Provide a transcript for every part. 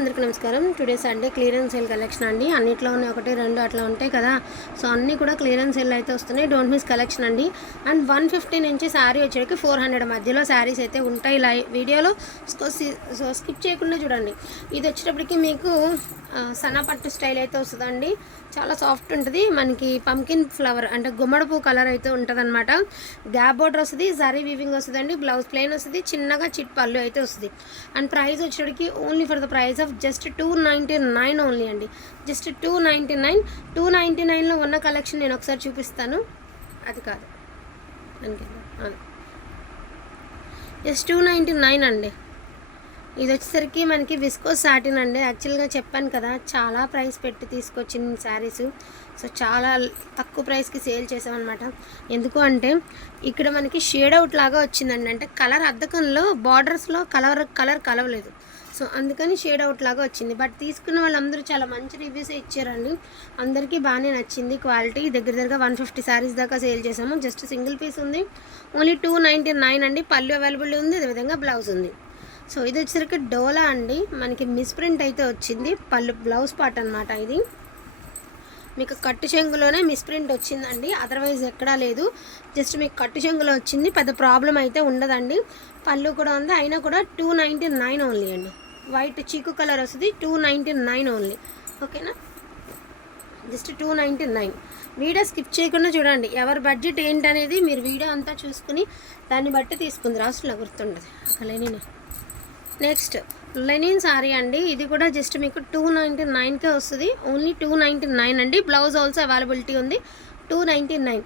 అందరికీ నమస్కారం. Today Sunday clearance sale collection అండి. అన్నిట్లో ఉన్నాయి. ఒకటి రెండు అట్లా ఉంటాయి కదా. సో అన్నీ కూడా క్లియరెన్స్ సేల్ అయితే వస్తున్నాయి. డోంట్ మిస్ కలెక్షన్ అండి. అండ్ వన్ ఫిఫ్టీ నుంచి శారీ వచ్చేటికి ఫోర్ హండ్రెడ్ మధ్యలో శారీస్ అయితే ఉంటాయి లై వీడియోలో. సో స్కిప్ చేయకుండా చూడండి. ఇది వచ్చేటప్పటికి మీకు సన్నపట్టు స్టైల్ అయితే వస్తుందండి. చాలా సాఫ్ట్ ఉంటుంది. మనకి పంకిన్ ఫ్లవర్ అంటే గుమ్మడి పువ్వు కలర్ అయితే ఉంటుంది అనమాట గ్యాప్ బోర్డర్ వస్తుంది జరీ వీవింగ్ వస్తుందండి బ్లౌజ్ ప్లెయిన్ వస్తుంది చిన్నగా చిట్ పళ్ళు అయితే వస్తుంది. And price వచ్చేటికి only for the price of just two ninety nine only అండి. Just two ninety nine. Two ninety నైన్లో ఉన్న కలెక్షన్ నేను ఒకసారి చూపిస్తాను. అది కాదు. దానికి అది. జస్ట్ టూ నైంటీ నైన్ అండి. ఇది వచ్చేసరికి మనకి విస్కో సాటిన్ అండి. యాక్చువల్గా చెప్పాను కదా చాలా ప్రైస్ పెట్టి తీసుకొచ్చింది శారీస్ సో చాలా తక్కువ ప్రైస్కి సేల్ చేసామన్నమాట ఎందుకు అంటే ఇక్కడ మనకి షేడ్ అవుట్ లాగా వచ్చిందండి. అంటే కలర్ అద్దకంలో బార్డర్స్లో కలర్ కలర్ కలవలేదు. సో అందుకని షేడ్ అవుట్ లాగా వచ్చింది. బట్ తీసుకున్న వాళ్ళందరూ చాలా మంచి రివ్యూస్ ఇచ్చారండి. అందరికీ బాగానే నచ్చింది. క్వాలిటీ దగ్గర దగ్గర వన్ ఫిఫ్టీ శారీస్ దాకా సేల్ చేసాము జస్ట్ సింగిల్ పీస్ ఉంది. ఓన్లీ టూ నైంటీ నైన్ అండి. పళ్ళు అవైలబుల్ ఉంది. అదేవిధంగా బ్లౌజ్ ఉంది. సో ఇది వచ్చేసరికి డోలా అండి. మనకి మిస్ప్రింట్ అయితే వచ్చింది. పళ్ళు బ్లౌజ్ పార్ట్ అనమాట ఇది. మీకు కట్టు చెంగులోనే మిస్ప్రింట్ వచ్చిందండి. అదర్వైజ్ ఎక్కడా లేదు. జస్ట్ మీకు కట్టు చెంగులో వచ్చింది. పెద్ద ప్రాబ్లం అయితే ఉండదండి. పళ్ళు కూడా ఉంది. అయినా కూడా టూ నైంటీ నైన్ ఓన్లీ అండి. వైట్ చీకు కలర్ వస్తుంది. టూ నైంటీ నైన్ ఓన్లీ ఓకేనా just two ninety nine video skip చేయకుండా చూడండి. ఎవరి బడ్జెట్ ఏంటనేది మీరు వీడియో అంతా చూసుకుని దాన్ని బట్టి తీసుకుంది. రాసులో గుర్తుండదు. అసలు నెక్స్ట్ లెనిన్ సారీ అండి. ఇది కూడా జస్ట్ మీకు టూ నైంటీ నైన్కే వస్తుంది. ఓన్లీ టూ నైంటీ నైన్ అండి. బ్లౌజ్ ఆల్సో అవైలబిలిటీ ఉంది. టూ నైంటీ నైన్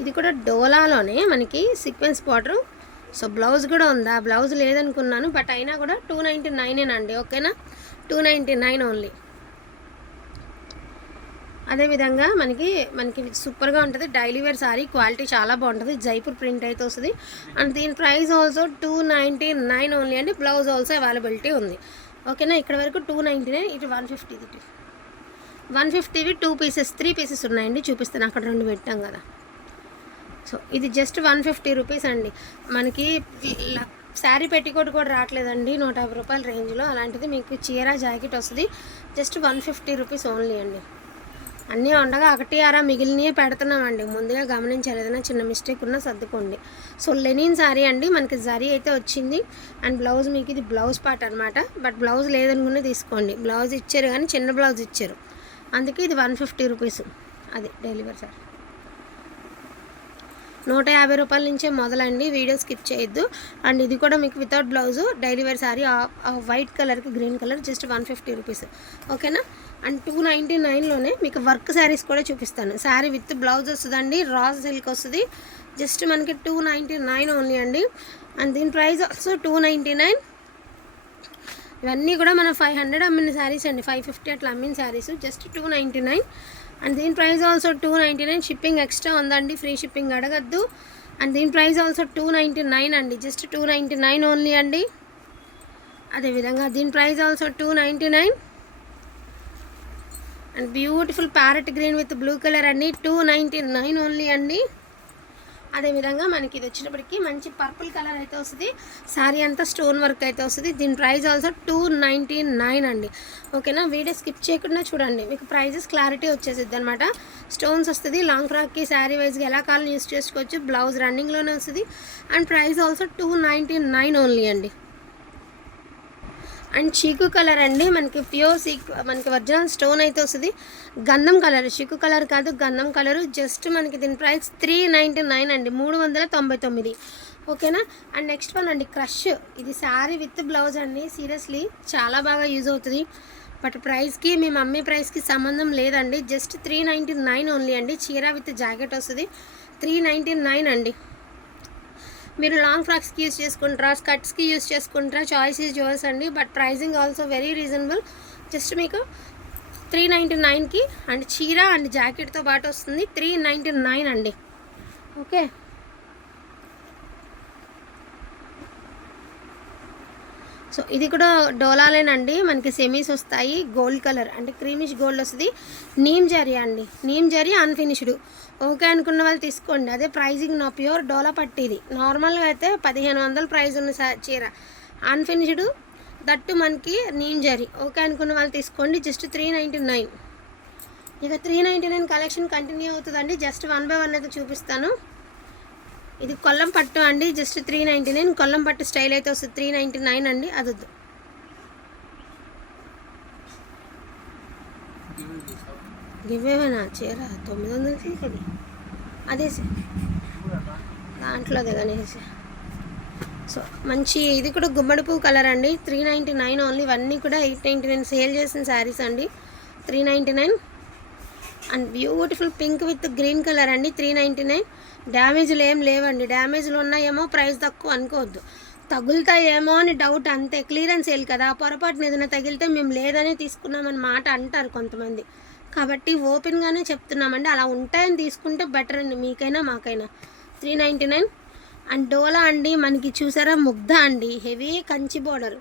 ఇది కూడా డోలాలోనే మనకి సీక్వెన్స్ బార్డర్ సో బ్లౌజ్ కూడా ఉందా? బ్లౌజ్ లేదనుకున్నాను బట్ అయినా కూడా టూ నైంటీ నైనేనండి ఓకేనా టూ నైంటీ నైన్ ఓన్లీ అదేవిధంగా మనకి మనకి సూపర్గా ఉంటుంది. డైలీ వేర్ సారీ క్వాలిటీ చాలా బాగుంటుంది. జైపూర్ ప్రింట్ అయితే వస్తుంది. అండ్ దీని price also two ninety nine only అండి. బ్లౌజ్ ఆల్సో అవైలబిలిటీ ఉంది. ఓకేనా? ఇక్కడ వరకు టూ నైంటీ నైన్ ఇటు వన్ ఫిఫ్టీది ఇటు. వన్ ఫిఫ్టీవి టూ పీసెస్ త్రీ పీసెస్ ఉన్నాయండి. చూపిస్తాను. అక్కడ రెండు పెట్టాం కదా. సో ఇది జస్ట్ వన్ ఫిఫ్టీ రూపీస్ అండి. మనకి ల- శారీ పెట్టికోట్ కూడా రావట్లేదండి. నూట యాభై రూపాయల రేంజ్లో అలాంటిది మీకు చీర జాకెట్ వస్తుంది. Just one fifty rupees only అండి. అన్నీ ఉండగా ఒకటి అరా మిగిలినవి పెడుతున్నామండి. ముందుగా గమనించాలి ఏదైనా చిన్న మిస్టేక్ ఉన్నా సర్దుకోండి. సో లెనిన్ శారీ అండి. మనకి జరీ అయితే వచ్చింది. అండ్ బ్లౌజ్ మీకు ఇది బ్లౌజ్ పార్ట్ అనమాట బట్ బ్లౌజ్ లేదనుకునే తీసుకోండి. బ్లౌజ్ ఇచ్చారు కానీ చిన్న బ్లౌజ్ ఇచ్చారు. అందుకే ఇది వన్ ఫిఫ్టీ రూపీస్. అది డెలివరీ సార్. నూట యాభై రూపాయల నుంచే మొదలండి. వీడియో స్కిప్ చేయొద్దు. అండ్ ఇది కూడా మీకు without blouse. Daily wear sari white కలర్కి green colour just one fifty rupees. ఓకేనా? అండ్ టూ నైంటీ నైన్లోనే మీకు వర్క్ శారీస్ కూడా చూపిస్తాను. శారీ విత్ బ్లౌజ్ వస్తుందండి. రాజ్ సిల్క్ వస్తుంది. జస్ట్ మనకి టూ నైంటీ నైన్ ఓన్లీ అండి. అండ్ దీని price also two ninety nine. ఇవన్నీ కూడా మనం ఫైవ్ హండ్రెడ్ అమ్మిన శారీస్ అండి. ఫైవ్ ఫిఫ్టీ అట్లా అమ్మిన sarees just two ninety nine. And దీని price also two ninety nine shipping extra ఉందండి ఫ్రీ షిప్పింగ్ అడగద్దు. అండ్ దీని price also two ninety nine అండి just two ninety nine only అండి అదేవిధంగా దీని price also two ninety nine and beautiful parrot green with blue colour అండి two ninety nine only అండి. అదేవిధంగా మనకి ఇది వచ్చినప్పటికీ మంచి పర్పుల్ కలర్ అయితే వస్తుంది. శారీ అంతా స్టోన్ వర్క్ అయితే వస్తుంది. దీని price also two ninety nine అండి. ఓకేనా? వీడియో స్కిప్ చేయకుండా చూడండి. మీకు ప్రైజెస్ క్లారిటీ వచ్చేసిద్ది అనమాట స్టోన్స్ వస్తుంది. లాంగ్ ఫ్రాక్కి శారీ వైజ్గా ఎలా కాలం యూస్ చేసుకోవచ్చు. బ్లౌజ్ రన్నింగ్లోనే వస్తుంది. And price also two ninety nine only అండి. అండ్ చీకు కలర్ అండి. మనకి ప్యూర్ సీక్ మనకి ఒరిజినల్ స్టోన్ అయితే వస్తుంది. గంధం కలర్ చీకు కలర్ కాదు గంధం కలర్. జస్ట్ మనకి దీని ప్రైస్ త్రీ నైంటీ నైన్ అండి. మూడు వందల తొంభై తొమ్మిది. ఓకేనా? అండ్ నెక్స్ట్ వన్ అండి క్రష్ ఇది శారీ విత్ బ్లౌజ్ అండి. సీరియస్లీ చాలా బాగా యూజ్ అవుతుంది. బట్ ప్రైస్కి మీ మమ్మీ ప్రైస్కి సంబంధం లేదండి. Just three ninety nine only అండి. చీర విత్ జాకెట్ వస్తుంది. త్రీ నైంటీ నైన్ అండి. మీరు లాంగ్ ఫ్రాక్స్కి యూస్ చేసుకుంటారా స్కర్ట్స్కి యూస్ చేసుకుంటారా చాయిస్ ఈజ్ యువర్స్ అండి. But pricing also very reasonable just మీకు త్రీ నైంటీ నైన్కి అండ్ చీర అండ్ జాకెట్తో పాటు వస్తుంది త్రీ నైంటీ నైన్ అండి. ఓకే సో ఇది కూడా డోలాలేనండి. మనకి సెమీస్ వస్తాయి. Gold colour. అంటే క్రీమిష్ గోల్డ్ వస్తుంది. నీమ్ జరీ అండి. నీమ్ జరీ అన్ఫినిష్డ్. ఓకే అనుకున్న వాళ్ళు తీసుకోండి. అదే ప్రైజింగ్ నా ప్యూర్ డోలా పట్టిది నార్మల్గా అయితే పదిహేను వందల ప్రైజ్ ఉన్న చీర. అన్ఫినిష్డ్. దట్టు మనకి నీమ్ జరీ. ఓకే అనుకున్న వాళ్ళు తీసుకోండి. Just three ninety nine. ఇక three ninety nine collection continue అవుతుందండి. జస్ట్ వన్ బై వన్ అయితే చూపిస్తాను. ఇది కొల్లం పట్టు అండి just three ninety nine Kollam పట్టు స్టైల్ అయితే వస్తుంది త్రీ నైంటీ నైన్ అండి అది వద్దు గివేవేనా చీర తొమ్మిది వందల అది అదే సార్. దిగనేసి సో మంచి ఇది కూడా గుమ్మడి పువ్వు కలర్ అండి త్రీ నైంటీ నైన్ ఓన్లీ ఇవన్నీ కూడా ఎయిట్ నైంటీ నైన్ సేల్ చేసిన శారీస్ అండి three ninety nine and beautiful pink with green colour అండి త్రీ నైంటీ నైన్ డ్యామేజ్లు ఏం లేవండి. డ్యామేజ్లు ఉన్నాయేమో ప్రైస్ తక్కువ అనుకోవద్దు. తగులుతాయేమో అని డౌట్ అంతే. క్లియరెన్స్ సేల్ కదా. పొరపాటున ఏదైనా తగిలితే మేము లేదని తీసుకున్నామని మాట అంటారు కొంతమంది. కాబట్టి ఓపెన్గానే చెప్తున్నామండి. అలా ఉంటాయని తీసుకుంటే బెటర్ అండి. మీకైనా మాకైనా. త్రీ నైంటీ నైన్ అండ్ డోలా అండి మనకి చూసారా ముగ్ధ అండి. హెవీ కంచి బోర్డర్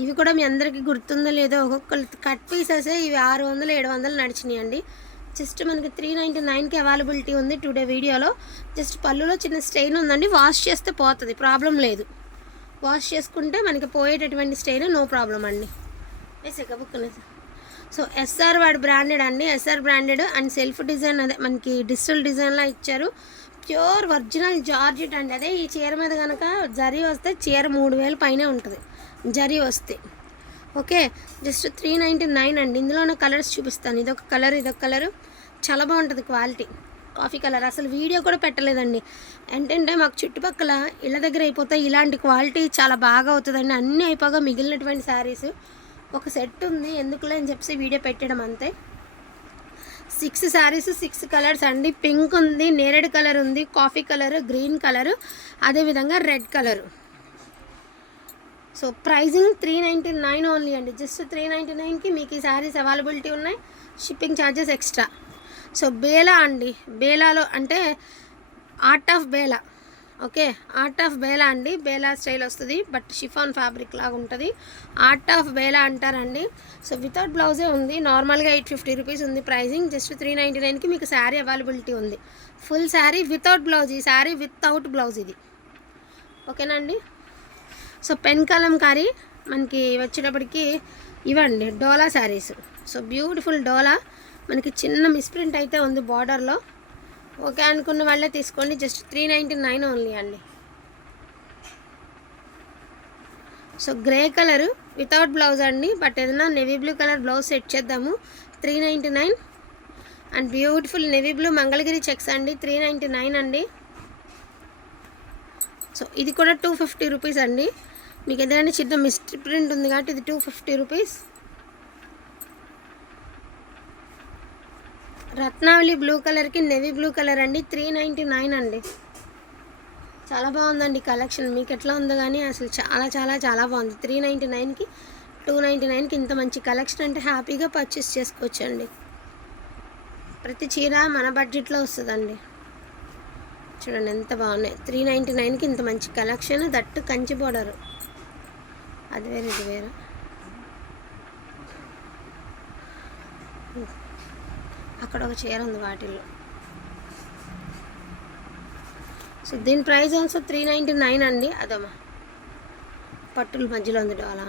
ఇవి కూడా మీ అందరికీ గుర్తుందో లేదో ఒక్కొక్కరు కట్ పీసెస్ ఇవి ఆరు వందలు ఏడు వందలు నడిచినాయి అండి జస్ట్ మనకి త్రీ నైంటీ నైన్కి అవైలబిలిటీ ఉంది టుడే వీడియోలో జస్ట్ పళ్ళులో చిన్న స్టెయిన్ ఉందండి. వాష్ చేస్తే పోతుంది. ప్రాబ్లం లేదు. వాష్ చేసుకుంటే మనకి పోయేటటువంటి స్టెయిన్ నో ప్రాబ్లం అండి. వేసాక సో ఎస్ఆర్ వాడు బ్రాండెడ్ అండి. SR branded and self design అదే. మనకి డిజిటల్ డిజైన్లా ఇచ్చారు. ప్యూర్ ఒరిజినల్ జార్జెట్ అండి. అదే ఈ చీర మీద కనుక జరీ వస్తే చీర మూడు వేలు పైనే ఉంటుంది. జరీ వస్తే. Okay just three ninety nine అండి ఇందులోనే కలర్స్ చూపిస్తాను. ఇదొక కలర్ ఇదొక కలర్ చాలా బాగుంటుంది క్వాలిటీ కాఫీ కలర్ అసలు వీడియో కూడా పెట్టలేదండి. ఏంటంటే మాకు చుట్టుపక్కల ఇళ్ళ దగ్గర అయిపోతే ఇలాంటి క్వాలిటీ చాలా బాగా అవుతుందండి. అన్నీ అయిపోగా మిగిలినటువంటి శారీస్ ఒక సెట్ ఉంది. ఎందుకులే అని చెప్పి వీడియో పెట్టడం అంతే. సిక్స్ శారీస్ సిక్స్ కలర్స్ అండి. పింక్ ఉంది నేరేడు కలర్ ఉంది కాఫీ కలర్ గ్రీన్ కలర్ అదేవిధంగా red colour so pricing three ninety nine only అండి. జస్ట్ త్రీ నైంటీ నైన్కి మీకు ఈ శారీస్ అవైలబిలిటీ ఉన్నాయి. Shipping charges extra. So Bela అండి. బేలాలో అంటే art of Bela. Okay? Art of Bela అండి. బేలా స్టైల్ వస్తుంది. బట్ షిఫాన్ ఫ్యాబ్రిక్ లాగా ఉంటుంది. ఆర్ట్ ఆఫ్ బేలా అంటారండి. సో వితౌట్ బ్లౌజే ఉంది. నార్మల్గా ఎయిట్ ఫిఫ్టీ రూపీస్ ఉంది ప్రైజింగ్. జస్ట్ త్రీ నైంటీ నైన్కి మీకు శారీ అవైలబిలిటీ ఉంది. Full sari without blouse. ఈ శారీ వితౌట్ బ్లౌజ్ ఇది. ఓకేనండి సో పెన్ కలంకారీ మనకి వచ్చేటప్పటికి ఇవ్వండి డోలా శారీస్. సో బ్యూటిఫుల్ డోలా. మనకి చిన్న మిస్ప్రింట్ అయితే ఉంది బార్డర్లో. ఓకే అనుకున్న వాళ్ళే తీసుకోండి. Just three ninety nine only అండి. So grey colour without blouse అండి. బట్ ఏదైనా navy blue colour blouse set చేద్దాము. Three ninety nine. And beautiful navy blue Mangalagiri checks అండి. త్రీ నైంటీ నైన్ అండి. సో ఇది కూడా టూ ఫిఫ్టీ రూపీస్ అండి. మీకు ఏదైనా చిన్న మిస్ట్రీ ప్రింట్ ఉంది కాబట్టి ఇది టూ ఫిఫ్టీ రూపీస్. రత్నావళి బ్లూ కలర్కి నెవీ బ్లూ కలర్ అండి త్రీ నైంటీ నైన్ అండి. చాలా బాగుందండి కలెక్షన్. మీకు ఎట్లా ఉందో కానీ అసలు చాలా చాలా చాలా బాగుంది. త్రీ నైంటీ నైన్కి టూ నైంటీ నైన్కి ఇంత మంచి కలెక్షన్ అంటే హ్యాపీగా పర్చేస్ చేసుకోవచ్చండి. ప్రతి చీర మన బడ్జెట్లో వస్తుందండి. చూడండి ఎంత బాగున్నాయి. త్రీ నైంటీ నైన్కి ఇంత మంచి కలెక్షన్ దట్టు కంచి బోర్డరు. అది వేరే ఇది వేరే. అక్కడ ఒక చీర ఉంది వాటిల్లో. సో దీని price also three ninety nine అండి. అదమ్మా. పట్టుల మధ్యలో ఉంది డోలా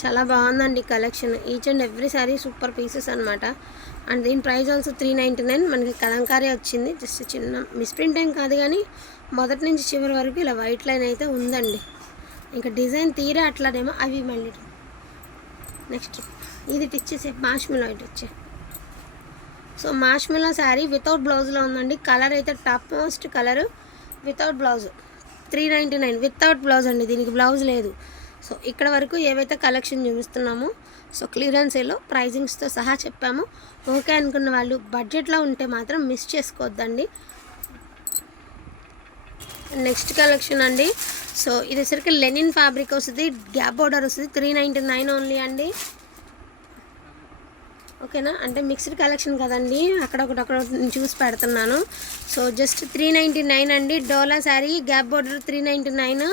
చాలా బాగుందండి collection each and every sari super pieces అనమాట అండ్ దీని price also three ninety nine మనకి కలంకారీ వచ్చింది. జస్ట్ చిన్న మిస్ప్రింట్ ఏం కాదు కానీ మొదటి నుంచి చివరి వరకు ఇలా వైట్ లైన్ అయితే ఉందండి. ఇంకా డిజైన్ తీరే అట్లానేమో అవి మళ్ళీ. నెక్స్ట్ ఇది ఇచ్చేసే మాష్మిలో ఇటు ఇచ్చే సో మాష్మిలో శారీ వితౌట్ బ్లౌజ్లో ఉందండి. కలర్ అయితే top most colour without blouse three ninety nine without blouse అండి. దీనికి బ్లౌజ్ లేదు. సో ఇక్కడ వరకు ఏవైతే కలెక్షన్ చూపిస్తున్నామో సో క్లియరెన్సేలో ప్రైజింగ్స్తో సహా చెప్పాము. ఓకే అనుకున్న వాళ్ళు బడ్జెట్లో ఉంటే మాత్రం మిస్ చేసుకోవద్దండి. నెక్స్ట్ కలెక్షన్ అండి. సో ఇది వచ్చరికి లెనిన్ ఫ్యాబ్రిక్ వస్తుంది గ్యాప్ బార్డర్ వస్తుంది త్రీ నైంటీ నైన్ ఓన్లీ అండి. ఓకేనా? అంటే మిక్స్డ్ కలెక్షన్ కదండి అక్కడ ఒకటి అక్కడ ఒకటి చూసి పెడుతున్నాను. So just three ninety nine అండి డోలా sari gap border three ninety nine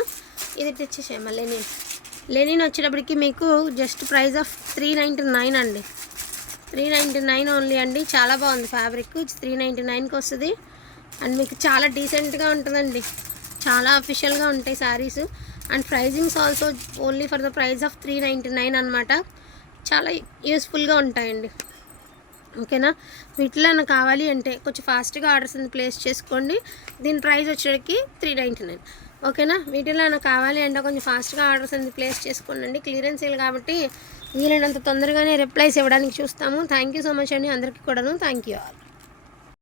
ఇది తెచ్చేసేయమ్మ లెనిన్. లెనిన్ వచ్చేటప్పటికి మీకు just price of three ninety nine అండి. త్రీ నైంటీ నైన్ ఓన్లీ అండి చాలా బాగుంది ఫ్యాబ్రిక్ త్రీ నైంటీ నైన్కి వస్తుంది. అండ్ మీకు చాలా డీసెంట్గా ఉంటుందండి. చాలా అఫీషియల్గా ఉంటాయి sarees and pricings also only for the price of three ninety nine అనమాట చాలా యూస్ఫుల్గా ఉంటాయండి. ఓకేనా వీటిలో నాకు కావాలి అంటే కొంచెం ఫాస్ట్గా ఆర్డర్స్ ప్లేస్ చేసుకోండి. దీని ప్రైస్ వచ్చేటికి త్రీ నైంటీ నైన్ ఓకేనా వీటిలో నాకు కావాలి అంటే కొంచెం ఫాస్ట్గా ఆర్డర్స్ అనేది ప్లేస్ చేసుకోండి క్లియరెన్స్ సేల్ కాబట్టి వీలైనంత తొందరగానే రిప్లైస్ ఇవ్వడానికి చూస్తాము. థ్యాంక్ యూ సో మచ్ అండి. అందరికీ కూడాను. Thank you all